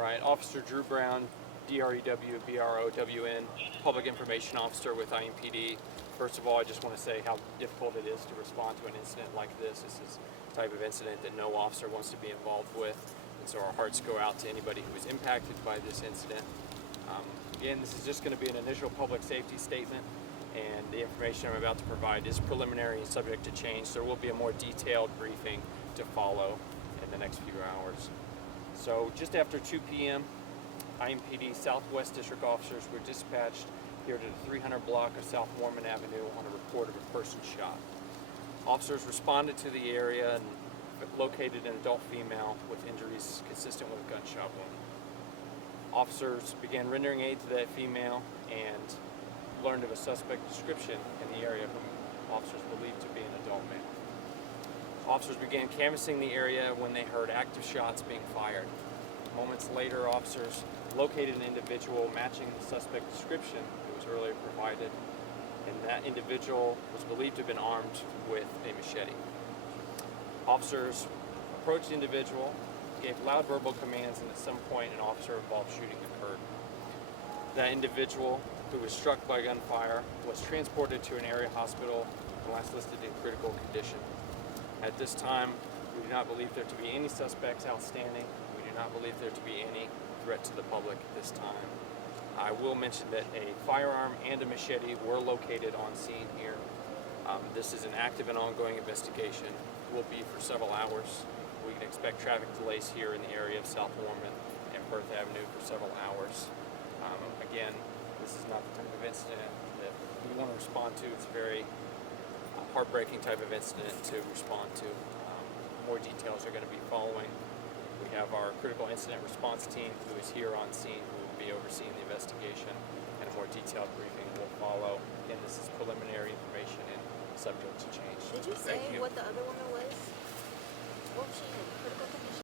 Right, Officer Drew Brown, DREW-BROWN, Public Information Officer with IMPD. First of all, I just want to say how difficult it is to respond to an incident like this. This is the type of incident that no officer wants to be involved with, and so our hearts go out to anybody who was impacted by this incident. Again, this is just going to be an initial public safety statement, and the information I'm about to provide is preliminary and subject to change. There will be a more detailed briefing to follow in the next few hours. So just after 2 p.m., IMPD Southwest District officers were dispatched here to the 300 block of South Warman Avenue on a report of a person shot. Officers responded to the area and located an adult female with injuries consistent with a gunshot wound. Officers began rendering aid to that female and learned of a suspect description in the area whom officers believed to be an adult male. Officers began canvassing the area when they heard active shots being fired. Moments later, officers located an individual matching the suspect description that was earlier provided, and that individual was believed to have been armed with a machete. Officers approached the individual, gave loud verbal commands, and at some point an officer-involved shooting occurred. That individual, who was struck by gunfire, was transported to an area hospital and last listed in critical condition. At this time, we do not believe there to be any suspects outstanding. We do not believe there to be any threat to the public at this time. I will mention that a firearm and a machete were located on scene here. This is an active and ongoing investigation. It will be for several hours. We can expect traffic delays here in the area of South Warman and Perth Avenue for several hours. Again, this is not the type of incident that we want to respond to. It's a very heartbreaking type of incident to respond to. More details are going to be following. We have our critical incident response team who is here on scene, who will be overseeing the investigation, and a more detailed briefing will follow. Again, this is preliminary information and subject to change. Did you say what the other woman was? What was she in? Critical condition?